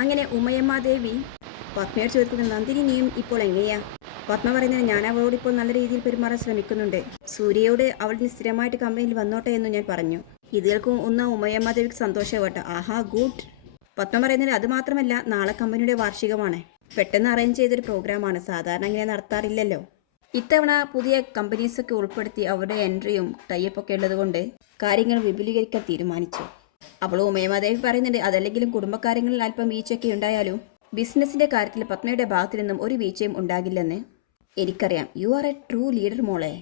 അങ്ങനെ ഉമയമ്മാദേവി പത്മയോട് ചോദിക്കുന്നു നന്ദിനി നീയും ഇപ്പോൾ എങ്ങനെയാ? പത്മ പറയുന്നത് ഞാൻ അവളോട് ഇപ്പോൾ നല്ല രീതിയിൽ പെരുമാറാൻ ശ്രമിക്കുന്നുണ്ട്. സൂര്യയോട് അവൾ സ്ഥിരമായിട്ട് കമ്പനിയിൽ വന്നോട്ടെ എന്ന് ഞാൻ പറഞ്ഞു. ഇതിൽക്കും ഒന്ന് ഉമയമ്മാദേവിക്ക് സന്തോഷമാവട്ടെ ആഹാ ഗുഡ്. പത്മ പറയുന്നത് അത് മാത്രമല്ല നാളെ കമ്പനിയുടെ വാർഷികമാണ്. പെട്ടെന്ന് അറേഞ്ച് ചെയ്തൊരു പ്രോഗ്രാമാണ് സാധാരണ ഇങ്ങനെ നടത്താറില്ലല്ലോ. ഇത്തവണ പുതിയ കമ്പനീസൊക്കെ ഉൾപ്പെടുത്തി അവരുടെ എൻട്രിയും ടൈപ്പൊക്കെ ഉള്ളതുകൊണ്ട് കാര്യങ്ങൾ വിപുലീകരിക്കാൻ തീരുമാനിച്ചു. അപ്പോൾ ഉമയമാദേവി പറയുന്നുണ്ട് അതല്ലെങ്കിലും കുടുംബകാര്യങ്ങളിൽ അല്പം വീഴ്ചയൊക്കെ ഉണ്ടായാലും ബിസിനസിന്റെ കാര്യത്തിൽ പത്മയുടെ ഭാഗത്തു നിന്നും ഒരു വീഴ്ചയും ഉണ്ടാകില്ലെന്ന് എനിക്കറിയാം. You are a true leader മോളെ.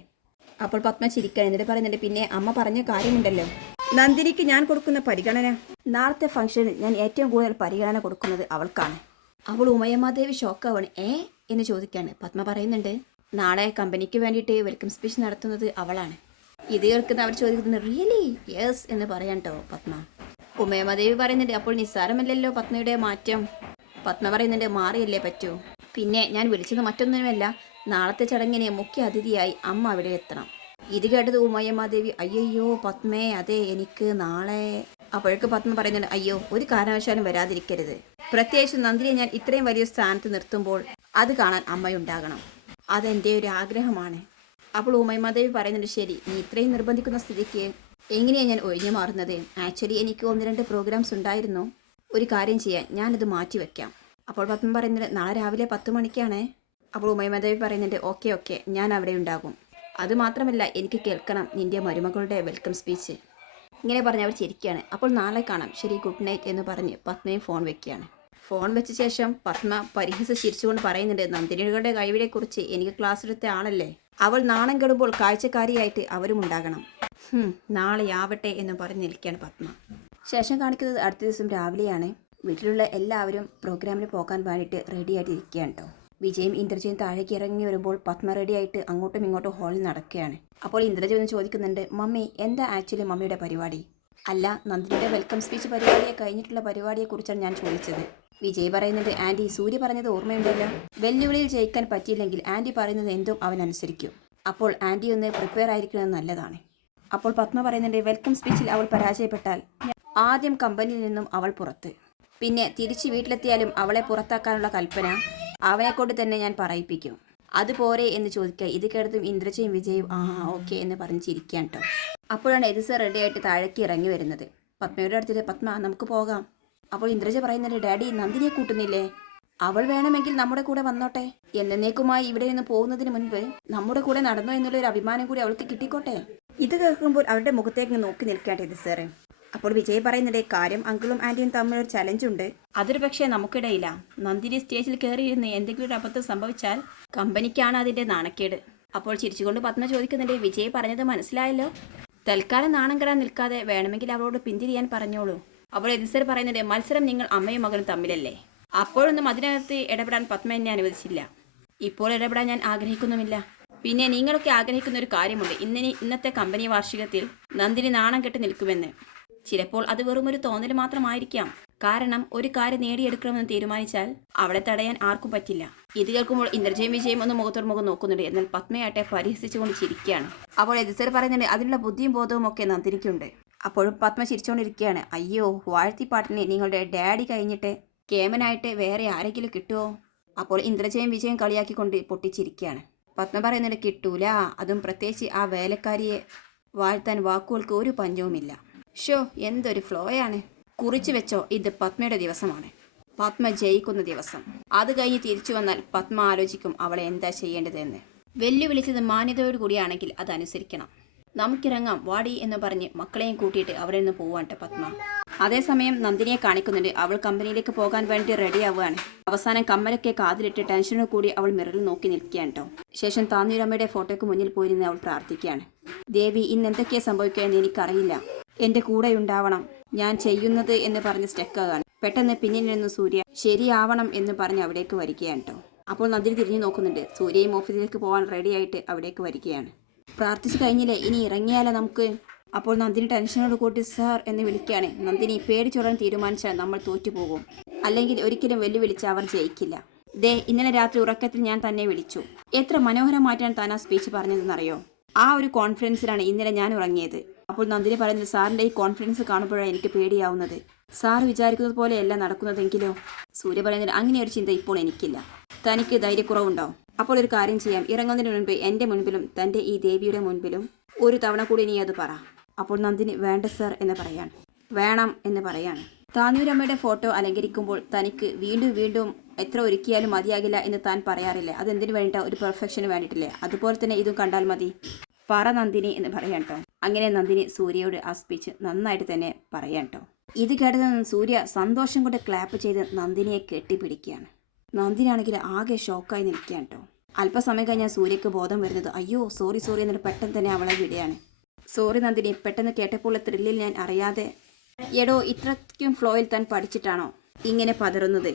അപ്പോൾ പത്മ ചിരിക്കാൻ എന്നിട്ട് പറയുന്നുണ്ട് പിന്നെ അമ്മ പറഞ്ഞ കാര്യമുണ്ടല്ലോ. നന്ദിനിക്ക് ഞാൻ കൊടുക്കുന്ന പരിഗണന നാളത്തെ ഫംഗ്ഷനിൽ ഞാൻ ഏറ്റവും കൂടുതൽ പരിഗണന കൊടുക്കുന്നത് അവൾക്കാണ്. അവൾ ഉമയമാദേവി ഷോക്കാവാണ് ഏ? എന്ന് ചോദിക്കാണ് പത്മ പറയുന്നുണ്ട് നാളെ കമ്പനിക്ക് വേണ്ടിയിട്ട് വെൽക്കം സ്പീച്ച് നടത്തുന്നത് അവളാണ്. ഇത് കേൾക്കുന്ന അവർ ചോദിക്കുന്നത് റിയലി യെസ് എന്ന് പറയാൻ കേട്ടോ പത്മ. ഉമയമാദേവി പറയുന്നുണ്ട് അപ്പോൾ നിസ്സാരമല്ലല്ലോ പത്മയുടെ മാറ്റം. പത്മ പറയുന്നുണ്ട് മാറിയല്ലേ പറ്റൂ. പിന്നെ ഞാൻ വിളിച്ചത് മറ്റൊന്നുമല്ല നാളത്തെ ചടങ്ങിനെ മുഖ്യ അതിഥിയായി അമ്മ അവിടെ എത്തണം. ഇത് കേട്ടത് ഉമയമാദേവി അയ്യോ പത്മേ അതെ എനിക്ക് നാളെ. അപ്പോഴേക്ക് പത്മ പറയുന്നുണ്ട് അയ്യോ ഒരു കാരണവശാലും വരാതിരിക്കരുത്. പ്രത്യേകിച്ച് നന്ദിയെ ഞാൻ ഇത്രയും വലിയ സ്ഥാനത്ത് നിർത്തുമ്പോൾ അത് കാണാൻ അമ്മയുണ്ടാകണം. അതെന്റെ ഒരു ആഗ്രഹമാണ്. അപ്പോൾ ഉമയമാദേവി പറയുന്നുണ്ട് ശരി നീ ഇത്രയും നിർബന്ധിക്കുന്ന സ്ഥിതിക്ക് എങ്ങനെയാണ് ഞാൻ ഒഴിഞ്ഞു മാറുന്നത്? ആക്ച്വലി എനിക്ക് ഒന്ന് രണ്ട് പ്രോഗ്രാംസ് ഉണ്ടായിരുന്നു. ഒരു കാര്യം ചെയ്യാൻ ഞാനത് മാറ്റി വയ്ക്കാം അപ്പോൾ പത്മം പറയുന്നുണ്ട് നാളെ രാവിലെ പത്ത് മണിക്കാണേ. അപ്പോൾ ഉമയമാദേവി പറയുന്നുണ്ട് ഓക്കെ ഓക്കെ ഞാൻ അവിടെ ഉണ്ടാകും. അതുമാത്രമല്ല എനിക്ക് കേൾക്കണം നിന്റെ മരുമകളുടെ വെൽക്കം സ്പീച്ച് ഇങ്ങനെ പറഞ്ഞ് അവർ ചിരിക്കുകയാണ്. അപ്പോൾ നാളെ കാണാം. ശരി ഗുഡ് നൈറ്റ് എന്ന് പറഞ്ഞ് പത്മയും ഫോൺ വെക്കുകയാണ്. ഫോൺ വെച്ച ശേഷം പത്മ പരിഹസ ചിരിച്ചുകൊണ്ട് പറയുന്നുണ്ട് നന്ദിനികളുടെ കഴിവിനെക്കുറിച്ച് എനിക്ക് ക്ലാസ് എടുത്ത അവൾ നാണം കെടുമ്പോൾ കാഴ്ചക്കാരിയായിട്ട് അവരും ഉണ്ടാകണം. ഹും, നാളെ ആവട്ടെ എന്ന് പറഞ്ഞ് നിൽക്കുകയാണ് പത്മ. ശേഷം കാണിക്കുന്നത് അടുത്ത ദിവസം രാവിലെയാണ്. വീട്ടിലുള്ള എല്ലാവരും പ്രോഗ്രാമിന് പോകാൻ വേണ്ടിയിട്ട് റെഡി ആയിട്ട് ഇരിക്കുകയാണ് കേട്ടോ വിജയും ഇന്ദ്രജയും താഴേക്ക് ഇറങ്ങി വരുമ്പോൾ പത്മ റെഡി ആയിട്ട് അങ്ങോട്ടും ഇങ്ങോട്ടും ഹാളിൽ നടക്കുകയാണ്. അപ്പോൾ ഇന്ദ്രജ ഒന്ന് ചോദിക്കുന്നുണ്ട് മമ്മി എന്താ ആക്ച്വലി മമ്മിയുടെ പരിപാടി? അല്ല നന്ദിനിയുടെ വെൽക്കം സ്പീച്ച് പരിപാടിയെ കഴിഞ്ഞിട്ടുള്ള പരിപാടിയെക്കുറിച്ചാണ് ഞാൻ ചോദിച്ചത്. വിജയ് പറയുന്നത് ആന്റി സൂര്യ പറഞ്ഞത് ഓർമ്മയുണ്ടല്ലോ. വെല്ലുവിളിയിൽ ജയിക്കാൻ പറ്റിയില്ലെങ്കിൽ ആന്റി പറയുന്നത് എന്തും അവൻ അനുസരിക്കും. അപ്പോൾ ആന്റി ഒന്ന് പ്രിപ്പയർ ആയിരിക്കുന്നത് നല്ലതാണ്. അപ്പോൾ പത്മ പറയുന്നുണ്ട് വെൽക്കം സ്പീച്ചിൽ അവൾ പരാജയപ്പെട്ടാൽ ആദ്യം കമ്പനിയിൽ നിന്നും അവൾ പുറത്ത്. പിന്നെ തിരിച്ച് വീട്ടിലെത്തിയാലും അവളെ പുറത്താക്കാനുള്ള കൽപ്പന അവനെ കൊണ്ട് തന്നെ ഞാൻ പറയിപ്പിക്കും. അതുപോരെ എന്ന് ചോദിക്കുക. ഇത് കേട്ടതും ഇന്ദ്രജയും വിജയും ആ ഓക്കെ എന്ന് പറഞ്ഞ് ചിരിക്കാൻ കേട്ടോ അപ്പോഴാണ് എതിസ് റെഡിയായിട്ട് താഴേക്ക് ഇറങ്ങി വരുന്നത്. പത്മയുടെ അടുത്തിട്ട് പത്മ നമുക്ക് പോകാം. അപ്പോൾ ഇന്ദ്രജ പറയുന്നുണ്ട് ഡാഡി നന്ദിനിയെ കൂട്ടുന്നില്ലേ? അവൾ വേണമെങ്കിൽ നമ്മുടെ കൂടെ വന്നോട്ടെ. എന്നേക്കുമായി ഇവിടെ നിന്ന് പോകുന്നതിന് മുൻപ് നമ്മുടെ കൂടെ നടന്നു എന്നുള്ള ഒരു അഭിമാനം കൂടി അവൾക്ക് കിട്ടിക്കോട്ടെ? ഇത് കേൾക്കുമ്പോൾ അവരുടെ മുഖത്തേക്ക് നോക്കി നിൽക്കേണ്ടത് സാറ്. അപ്പോൾ വിജയ് പറയുന്നുണ്ട് കാര്യം അങ്കിളും ആന്റിയും തമ്മിൽ ഒരു ചലഞ്ച് ഉണ്ട്. അതൊരു പക്ഷേ നമുക്കിടയില്ല. നന്ദിനി സ്റ്റേജിൽ കയറിയിരുന്ന് എന്തെങ്കിലും ഒരു അബദ്ധം സംഭവിച്ചാൽ കമ്പനിക്കാണ് അതിന്റെ നാണക്കേട്. അപ്പോൾ ചിരിച്ചുകൊണ്ട് പത്മ ചോദിക്കുന്നുണ്ട് വിജയ് പറഞ്ഞത് മനസ്സിലായല്ലോ? തൽക്കാലം നാണം കെടാൻ നിൽക്കാതെ വേണമെങ്കിൽ അവളോട് പിന്തിരിയാൻ പറഞ്ഞോളൂ. അപ്പോൾ എതിസർ പറയുന്നത് മത്സരം നിങ്ങൾ അമ്മയും മകനും തമ്മിലല്ലേ? അപ്പോഴൊന്നും അതിനകത്ത് ഇടപെടാൻ പത്മ എന്നെ അനുവദിച്ചില്ല. ഇപ്പോൾ ഇടപെടാൻ ഞാൻ ആഗ്രഹിക്കുന്നുമില്ല. പിന്നെ നിങ്ങളൊക്കെ ആഗ്രഹിക്കുന്ന ഒരു കാര്യമുണ്ട്. ഇന്നിനി ഇന്നത്തെ കമ്പനി വാർഷികത്തിൽ നന്ദിനി നാണം കെട്ട് നിൽക്കുമെന്ന്. ചിലപ്പോൾ അത് വെറും ഒരു തോന്നൽ മാത്രമായിരിക്കാം. കാരണം ഒരു കാര്യം നേടിയെടുക്കണമെന്ന് തീരുമാനിച്ചാൽ അവളെ തടയാൻ ആർക്കും പറ്റില്ല. ഇത് കേൾക്കുമ്പോൾ ഇന്ദ്രജയും വിജയും ഒന്ന് മുഖത്തോട് മുഖം നോക്കുന്നുണ്ട്. എന്നാൽ പത്മയാട്ടെ പരിഹസിച്ചുകൊണ്ട് ചിരിക്കുകയാണ്. അപ്പോൾ എതിസർ പറയുന്നുണ്ട് അതിനുള്ള ബുദ്ധിയും ബോധവും ഒക്കെ നന്ദിനിക്കുണ്ട്. അപ്പോഴും പത്മ ചിരിച്ചുകൊണ്ടിരിക്കുകയാണ് അയ്യോ വാഴ്ത്തിപ്പാട്ടിന് നിങ്ങളുടെ ഡാഡി കഴിഞ്ഞിട്ട് കേമനായിട്ട് വേറെ ആരെങ്കിലും കിട്ടുമോ അപ്പോൾ ഇന്ദ്രജയും വിജയം കളിയാക്കിക്കൊണ്ട് പൊട്ടിച്ചിരിക്കുകയാണ് പത്മ പറയുന്നുണ്ട് കിട്ടൂല. അതും പ്രത്യേകിച്ച് ആ വേലക്കാരിയെ വാഴ്ത്താൻ വാക്കുകൾക്ക് ഒരു പഞ്ചവുമില്ല. ഷോ എന്തൊരു ഫ്ലോയാണ്. കുറിച്ചു വെച്ചോ ഇത് പത്മയുടെ ദിവസമാണ്. പത്മ ജയിക്കുന്ന ദിവസം. അത് കഴിഞ്ഞ് തിരിച്ചു വന്നാൽ പത്മ ആലോചിക്കും അവളെ എന്താ ചെയ്യേണ്ടതെന്ന്. വെല്ലുവിളിച്ചത് മാന്യതയോടുകൂടിയാണെങ്കിൽ അത് അനുസരിക്കണം നമുക്കിറങ്ങാം വാടി എന്ന് പറഞ്ഞ് മക്കളെയും കൂട്ടിയിട്ട് അവിടെ നിന്ന് പോവാണ് പത്മ. അതേസമയം നന്ദിനിയെ കാണിക്കുന്നുണ്ട് അവൾ കമ്പനിയിലേക്ക് പോകാൻ വേണ്ടി റെഡി ആവുകയാണ്. അവസാനം കമ്മലൊക്കെ കാതിലിട്ട് ടെൻഷനോട് കൂടി അവൾ മിററിൽ നോക്കി നിൽക്കുകയാണ് കേട്ടോ ശേഷം താന്നൂരമ്മയുടെ ഫോട്ടോയ്ക്ക് മുന്നിൽ പോയിരുന്ന് അവൾ പ്രാർത്ഥിക്കുകയാണ്. ദേവി ഇന്ന് എന്തൊക്കെയാ സംഭവിക്കുക എന്ന് എനിക്കറിയില്ല. എന്റെ കൂടെ ഉണ്ടാവണം. ഞാൻ ചെയ്യുന്നത് എന്ന് പറഞ്ഞ് സ്റ്റക്കാകാണ് പെട്ടെന്ന് പിന്നിൽ നിന്ന് സൂര്യ ശരിയാവണം എന്ന് പറഞ്ഞ് അവിടേക്ക് വരികയാണ് കേട്ടോ അപ്പോൾ നന്ദിനി തിരിഞ്ഞു നോക്കുന്നുണ്ട്. സൂര്യയും ഓഫീസിലേക്ക് പോകാൻ റെഡിയായിട്ട് അവിടേക്ക് വരികയാണ്. പ്രാർത്ഥിച്ചു കഴിഞ്ഞില്ലേ? ഇനി ഇറങ്ങിയാലോ നമുക്ക്. അപ്പോൾ നന്ദിനി ടെൻഷനോട് കൂട്ടി സാർ എന്ന് വിളിക്കുകയാണ്. നന്ദിനി പേടിച്ചോടാൻ തീരുമാനിച്ചാൽ നമ്മൾ തോറ്റുപോകും. അല്ലെങ്കിൽ ഒരിക്കലും വെല്ലുവിളിച്ച് അവർ ജയിക്കില്ല. ദേ ഇന്നലെ രാത്രി ഉറക്കത്തിൽ ഞാൻ തന്നെ വിളിച്ചു. എത്ര മനോഹരമായിട്ടാണ് താൻ ആ സ്പീച്ച് പറഞ്ഞതെന്നറിയോ? ആ ഒരു കോൺഫിഡൻസിലാണ് ഇന്നലെ ഞാൻ ഉറങ്ങിയത്. അപ്പോൾ നന്ദിനി പറയുന്നത് സാറിന്റെ ഈ കോൺഫിഡൻസ് കാണുമ്പോഴാണ് എനിക്ക് പേടിയാവുന്നത്. സാർ വിചാരിക്കുന്നത് പോലെയല്ല നടക്കുന്നതെങ്കിലോ? സൂര്യ പറയുന്നത് അങ്ങനെ ഒരു ചിന്ത ഇപ്പോൾ എനിക്കില്ല. തനിക്ക് ധൈര്യക്കുറവുണ്ടോ? അപ്പോൾ ഒരു കാര്യം ചെയ്യാം. ഇറങ്ങുന്നതിന് മുൻപ് എന്റെ മുൻപിലും തന്റെ ഈ ദേവിയുടെ മുൻപിലും ഒരു തവണ കൂടി നീ അത് പറ. അപ്പോൾ നന്ദിനി വേണ്ട സർ എന്ന് പറയാൻ വേണം എന്ന് പറയാണ്. താനൂരമ്മയുടെ ഫോട്ടോ അലങ്കരിക്കുമ്പോൾ തനിക്ക് വീണ്ടും വീണ്ടും എത്ര ഒരുക്കിയാലും മതിയാകില്ല എന്ന് താൻ പറയാറില്ലേ? അതെന്തിനു വേണ്ടിയിട്ടാ? ഒരു പെർഫെക്ഷന് വേണ്ടിയിട്ടില്ലേ? അതുപോലെ തന്നെ ഇതും കണ്ടാൽ മതി. പറ നന്ദിനി എന്ന് പറയാം അങ്ങനെ നന്ദിനി സൂര്യയോട് ആ സ്പീച്ച് നന്നായിട്ട് തന്നെ പറയാം കേട്ടോ ഇത് കേട്ടത് സൂര്യ സന്തോഷം കൊണ്ട് ക്ലാപ്പ് ചെയ്ത് നന്ദിനിയെ കെട്ടിപ്പിടിക്കുകയാണ്. നന്ദിനാണെങ്കിൽ ആകെ ഷോക്കായി നിൽക്കുകയാണ് കേട്ടോ. അല്പസമയം കഴിഞ്ഞാൽ സൂര്യക്ക് ബോധം വരുന്നത്. അയ്യോ സോറി സോറി എന്നിട്ട് പെട്ടെന്ന് തന്നെ അവളെ വിടുകയാണ്. സോറി നന്ദിനി പെട്ടെന്ന് കേട്ടപ്പോൾ ത്രില്ലിൽ ഞാൻ അറിയാതെ എടോ ഇത്രയ്ക്കും ഫ്ലോയിൽ താൻ പഠിച്ചിട്ടാണോ ഇങ്ങനെ പതറുന്നത്?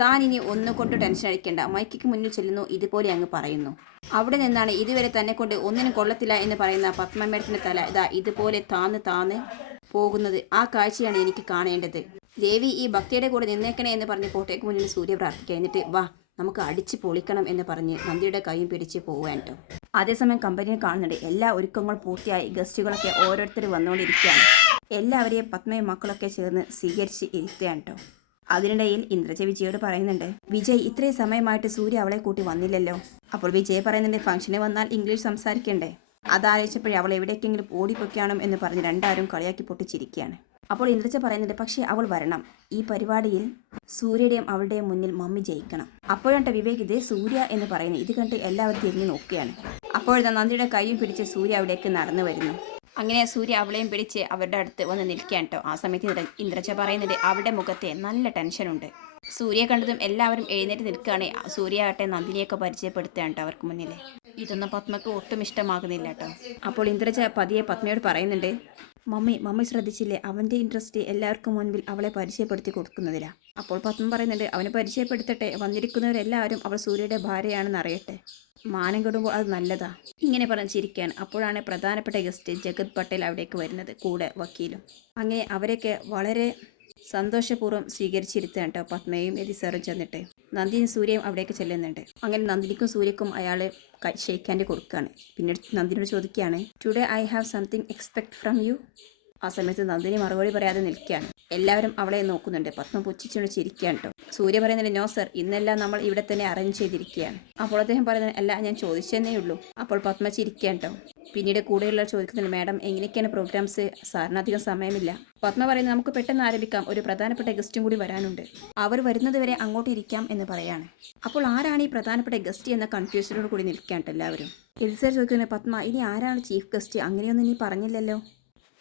താൻ ഇനി ഒന്നുകൊണ്ട് ടെൻഷൻ അടിക്കേണ്ട. മൈക്കിക്ക് മുന്നിൽ ചെല്ലുന്നു ഇതുപോലെ അങ്ങ് പറയുന്നു. അവിടെ നിന്നാണ് ഇതുവരെ തന്നെ കൊണ്ട് ഒന്നിനും കൊള്ളത്തില്ല എന്ന് പറയുന്ന പത്മമേടത്തിന്റെ തല. ഇതാ ഇതുപോലെ താന്ന് താന്ന് പോകുന്നത്. ആ കാഴ്ചയാണ് എനിക്ക് കാണേണ്ടത്. ദേവി ഈ ഭക്തിയുടെ കൂടെ നിന്നേക്കണേ എന്ന് പറഞ്ഞ് കോട്ടയ്ക്ക് മുന്നിൽ സൂര്യ പ്രാർത്ഥിക്കുക. എന്നിട്ട് വാ നമുക്ക് അടിച്ച് പൊളിക്കണം എന്ന് പറഞ്ഞ് നന്ദിയുടെ കൈയും പിടിച്ച് പോവാൻ കേട്ടോ അതേസമയം കമ്പനിയിൽ കാണുന്നുണ്ട്. എല്ലാ ഒരുക്കങ്ങളും പൂർത്തിയായി. ഗസ്റ്റുകളൊക്കെ ഓരോരുത്തർ വന്നുകൊണ്ടിരിക്കുകയാണ്. എല്ലാവരെയും പത്മയും മക്കളൊക്കെ ചേർന്ന് സ്വീകരിച്ച് ഇരുത്തുകയാണ് അതിനിടയിൽ ഇന്ദ്രജ വിജയോട് പറയുന്നുണ്ട് വിജയ് ഇത്രയും സമയമായിട്ട് സൂര്യ അവളെ കൂട്ടി വന്നില്ലല്ലോ? അപ്പോൾ വിജയ് പറയുന്നുണ്ട് ഫംഗ്ഷന് വന്നാൽ ഇംഗ്ലീഷ് സംസാരിക്കണ്ടേ? അതാലോചിച്ചപ്പോഴേ അവൾ എവിടേക്കെങ്കിലും ഓടിപ്പൊക്കെയാണോ? എന്ന് പറഞ്ഞ് രണ്ടാരും കളിയാക്കി പൊട്ടിച്ചിരിക്കുകയാണ്. അപ്പോൾ ഇന്ദ്രജ പറയുന്നുണ്ട് പക്ഷേ അവൾ വരണം. ഈ പരിപാടിയിൽ സൂര്യയുടെയും അവളുടെയും മുന്നിൽ മമ്മി ജയിക്കണം. അപ്പോഴാണ് വിവേക് ഇതേ സൂര്യ എന്ന് പറയുന്നത് ഇത് കണ്ട് എല്ലാവരും തിരിഞ്ഞു നോക്കുകയാണ്. അപ്പോഴത്തെ നന്ദിയുടെ കൈയും പിടിച്ച് സൂര്യ അവിടേക്ക് നടന്നു വരുന്നു. അങ്ങനെ സൂര്യ അവളെയും പിടിച്ച് അവരുടെ അടുത്ത് വന്ന് നിൽക്കുകയാണ് കേട്ടോ. ആ സമയത്ത് ഇന്ദ്ര- ഇന്ദ്രജ പറയുന്നത് അവളുടെ മുഖത്തെ നല്ല ടെൻഷനുണ്ട് സൂര്യയെ കണ്ടതും എല്ലാവരും എഴുന്നേറ്റ് നിൽക്കുകയാണ്. സൂര്യ ആട്ടെ നന്ദിനിയൊക്കെ പരിചയപ്പെടുത്തുകയാണ് കേട്ടോ അവർക്ക് മുന്നിൽ ഇതൊന്നും പത്മക്ക് ഒട്ടും ഇഷ്ടമാകുന്നില്ല കേട്ടോ. അപ്പോൾ ഇന്ദ്രജ പതിയെ പത്മയോട് പറയുന്നുണ്ട് മമ്മി മമ്മി ശ്രദ്ധിച്ചില്ലേ? അവന്റെ ഇൻട്രസ്റ്റ് എല്ലാവർക്കും മുൻപിൽ അവളെ പരിചയപ്പെടുത്തി കൊടുക്കുന്നതിലാ. അപ്പോൾ പത്മം പറയുന്നുണ്ട് അവനെ പരിചയപ്പെടുത്തട്ടെ. വന്നിരിക്കുന്നവരെല്ലാവരും അവൾ സൂര്യയുടെ ഭാര്യയാണെന്ന് അറിയട്ടെ. മാനം കെടുമ്പോൾ അത് നല്ലതാ. ഇങ്ങനെ പറഞ്ഞ് ചിരിക്കാൻ അപ്പോഴാണ് പ്രധാനപ്പെട്ട ഗസ്റ്റ് ജഗത് പട്ടേൽ അവിടേക്ക് വരുന്നത് കൂടെ വക്കീലും. അങ്ങനെ അവരൊക്കെ വളരെ സന്തോഷപൂർവം സ്വീകരിച്ചിരുത്തുകയാണ് കേട്ടോ പത്മയും എതി സാറും ചെന്നിട്ട്. നന്ദിനി സൂര്യയും അവിടേക്ക് ചെല്ലുന്നുണ്ട്. അങ്ങനെ നന്ദിനിക്കും സൂര്യക്കും അയാൾ ഷെയ്ക്ക് ഹാൻഡ് കൊടുക്കുകയാണ് പിന്നെ നന്ദിനോട് ചോദിക്കുകയാണ് today I have something expect from you ആ സമയത്ത് നന്ദിനി മറുപടി പറയാതെ നിൽക്കുകയാണ്. എല്ലാവരും അവളെ നോക്കുന്നുണ്ട്. പത്മ പുച്ഛിച്ചുകൊണ്ട് ചിരിക്കുകയാണ് കേട്ടോ. സൂര്യ പറയുന്നത് നോ സർ ഇന്നെല്ലാം നമ്മൾ ഇവിടെ തന്നെ അറേഞ്ച് ചെയ്തിരിക്കുകയാണ്. അപ്പോൾ അദ്ദേഹം പറയുന്നത് അല്ല ഞാൻ ചോദിച്ചതന്നേ ഉള്ളൂ അപ്പോൾ പത്മ ചിരിക്കുകയാണ് കേട്ടോ. പിന്നീട് കൂടെയുള്ള ചോദിക്കുന്നുണ്ട് മാഡം എങ്ങനെയൊക്കെയാണ് പ്രോഗ്രാംസ്? സാറിന് അധികം സമയമില്ല. പത്മ പറയുന്നത് നമുക്ക് പെട്ടെന്ന് ആരംഭിക്കാം. ഒരു പ്രധാനപ്പെട്ട ഗസ്റ്റും കൂടി വരാനുണ്ട്. അവർ വരുന്നത് വരെ അങ്ങോട്ട് ഇരിക്കാം എന്ന് പറയാണ്. അപ്പോൾ ആരാണ് ഈ പ്രധാനപ്പെട്ട ഗസ്റ്റ് എന്ന കൺഫ്യൂഷനോട് കൂടി നിൽക്കുകയാണ് എല്ലാവരും. എൽസർ ചോദിക്കുന്നത് പത്മ ഇനി ആരാണ് ചീഫ് ഗസ്റ്റ് അങ്ങനെയൊന്നും ഇനി പറഞ്ഞില്ലല്ലോ.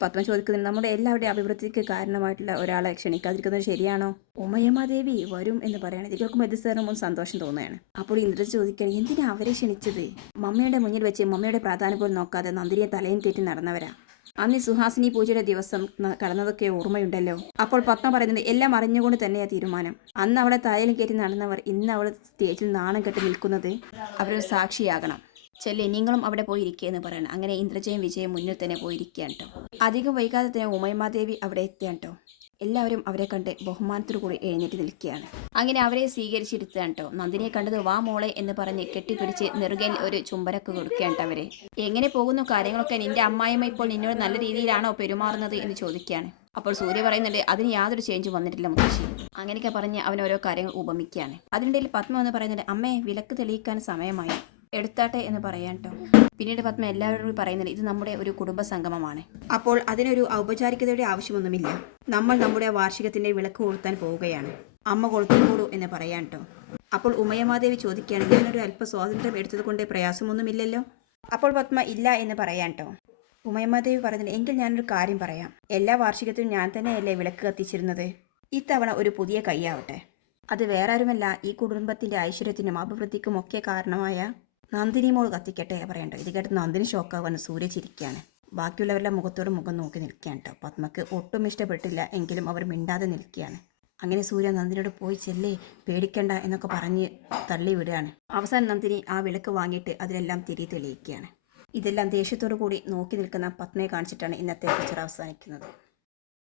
പത്മ ചോദിക്കുന്നത് നമ്മുടെ എല്ലാവരുടെയും അഭിവൃദ്ധിക്ക് കാരണമായിട്ടുള്ള ഒരാളെ ക്ഷണിക്കാതിരിക്കുന്നത് ശരിയാണോ? ഉമയമാദേവി വരും എന്ന് പറയാണ്. ഇത് കേൾക്കുമ്പോൾ എത് സാറിനും ഒന്ന് സന്തോഷം തോന്നുകയാണ്. അപ്പോൾ ഇന്ദ്ര ചോദിക്കുകയാണ് എന്തിനാ അവരെ ക്ഷണിച്ചത്? മമ്മയുടെ മുന്നിൽ വെച്ച് മമ്മയുടെ പ്രാധാന്യം പോലും നോക്കാതെ നന്ദിനിയെ തലയും തെറ്റി നടന്നവരാ. അന്ന് സുഹാസിനി പൂജയുടെ ദിവസം കടന്നതൊക്കെ ഓർമ്മയുണ്ടല്ലോ. അപ്പോൾ പത്മ പറയുന്നത് എല്ലാം അറിഞ്ഞുകൊണ്ട് തന്നെയാ തീരുമാനം. അന്ന് അവളെ തലയിൽ കയറ്റി നടന്നവർ ഇന്ന് അവൾ സ്റ്റേജിൽ നാണം കെട്ടി നിൽക്കുന്നത് അവരൊരു സാക്ഷിയാകണം. ചെല്ലി നിങ്ങളും അവിടെ പോയിരിക്കുക എന്ന് പറയണം. അങ്ങനെ ഇന്ദ്രജയും വിജയും മുന്നിൽ തന്നെ പോയിരിക്കുകയാണ് കേട്ടോ അധികം വൈകാതെ തന്നെ ഉമയമാദേവി അവിടെ എത്തിയാണ് കേട്ടോ എല്ലാവരും അവരെ കണ്ട് ബഹുമാനത്തോടു കൂടി എഴുന്നേറ്റ് നിൽക്കുകയാണ്. അങ്ങനെ അവരെ സ്വീകരിച്ചിരുത്തുകയാണ് കേട്ടോ നന്ദിനിയെ കണ്ടത് വാ മോളെ എന്ന് പറഞ്ഞ് കെട്ടിപ്പിടിച്ച് നെറുകയിൽ ഒരു ചുംബരക്ക് കൊടുക്കുകയാണ് അവരെ. എങ്ങനെ പോകുന്നു? കാര്യങ്ങളൊക്കെ നിന്റെ അമ്മായിമ്മ ഇപ്പോൾ നിന്നോട് നല്ല രീതിയിലാണോ പെരുമാറുന്നത്? എന്ന് ചോദിക്കുകയാണ്. അപ്പോൾ സൂര്യ പറയുന്നുണ്ട് അതിന് യാതൊരു ചേഞ്ചും വന്നിട്ടില്ല മുത്തശ്ശി. അങ്ങനെയൊക്കെ പറഞ്ഞ് അവൻ ഓരോ കാര്യങ്ങൾ ഉപമിക്കുകയാണ്. അതിനിടയിൽ പത്മ എന്ന് പറയുന്നുണ്ട് അമ്മയെ വിലക്ക് തെളിയിക്കാൻ സമയമായി. എടുത്താട്ടെ എന്ന് പറയാൻ കേട്ടോ പിന്നീട് പത്മ എല്ലാവരും പറയുന്നത് ഇത് നമ്മുടെ ഒരു കുടുംബ സംഗമമാണ്. അപ്പോൾ അതിനൊരു ഔപചാരികതയുടെ ആവശ്യമൊന്നുമില്ല. നമ്മൾ നമ്മുടെ വാർഷികത്തിന്റെ വിളക്ക് കൊളുത്താൻ പോവുകയാണ്. അമ്മ കൊളുത്തിക്കോളൂ എന്ന് പറയാൻ കേട്ടോ അപ്പോൾ ഉമയമാദേവി ചോദിക്കുകയാണ് ഞാനൊരു അല്പ സ്വാതന്ത്ര്യം എടുത്തത് പ്രയാസമൊന്നുമില്ലല്ലോ? അപ്പോൾ പത്മ ഇല്ല എന്ന് പറയാൻ കേട്ടോ ഉമയമാദേവി പറഞ്ഞിട്ട് എങ്കിൽ ഞാനൊരു കാര്യം പറയാം. എല്ലാ വാർഷികത്തിലും ഞാൻ തന്നെയല്ലേ വിളക്ക് കത്തിച്ചിരുന്നത്? ഇത്തവണ ഒരു പുതിയ കൈയാവട്ടെ. അത് വേറാരുമല്ല ഈ കുടുംബത്തിന്റെ ഐശ്വര്യത്തിനും അഭിവൃദ്ധിക്കും ഒക്കെ കാരണമായ നന്ദിനി മോൾ കത്തിക്കട്ടെ പറയണ്ടോ. ഇത് കേട്ട് നന്ദിനി ഷോക്കാവാണ്. സൂര്യ ചിരിക്കുകയാണ് ബാക്കിയുള്ളവരുടെ മുഖത്തോട് മുഖം നോക്കി നിൽക്കുകയാണ് കേട്ടോ. പത്മക്ക് ഒട്ടും ഇഷ്ടപ്പെട്ടില്ല എങ്കിലും അവർ മിണ്ടാതെ നിൽക്കുകയാണ്. അങ്ങനെ സൂര്യ നന്ദിനിയോട് പോയി ചെല്ലേ പേടിക്കണ്ട എന്നൊക്കെ പറഞ്ഞ് തള്ളി വിടുകയാണ്. അവസാനം നന്ദിനി ആ വിളക്ക് വാങ്ങിയിട്ട് അതിലെല്ലാം തിരി തെളിയിക്കുകയാണ്. ഇതെല്ലാം ദേഷ്യത്തോടു കൂടി നോക്കി നിൽക്കുന്ന പത്മയെ കാണിച്ചിട്ടാണ് ഇന്നത്തെ പിക്ചർ അവസാനിക്കുന്നത്.